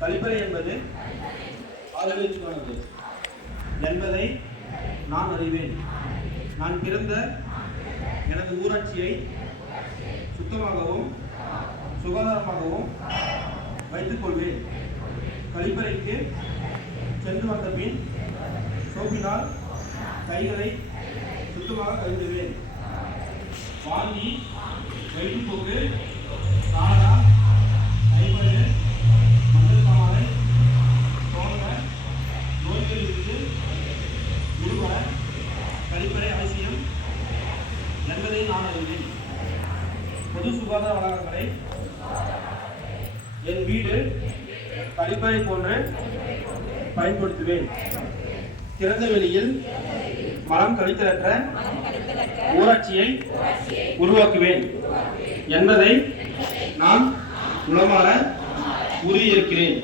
கழிப்பறை என்பது ஆதரவுக்கானது என்பதை நான் அறிவேன். நான் பிறந்த எனது ஊராட்சியை சுத்தமாகவும் சுகாதாரமாகவும் வைத்துக் கொள்வேன். கழிப்பறைக்கு சென்று வந்த பின் சோப்பினால் கைகளை சுத்தமாக கழுவுவேன். வாந்தி, வயிற்றுப்போக்கு, சாரா, கைப்பறு, மஞ்சள் காமாலை போன்ற நோய்களிலிருந்து விடுபட கழிப்பறை அவசியம் என்பதை நான் அறிவேன். பொது சுகாதார வளாகங்களை என் வீடு கழிப்பறை போன்று பயன்படுத்துவேன். திறந்த வெளியில் மலம் கழித்தலற்ற ஊராட்சியை உருவாக்குவேன் என்பதை நான் உளமாற உறுதியேற்கிறேன்.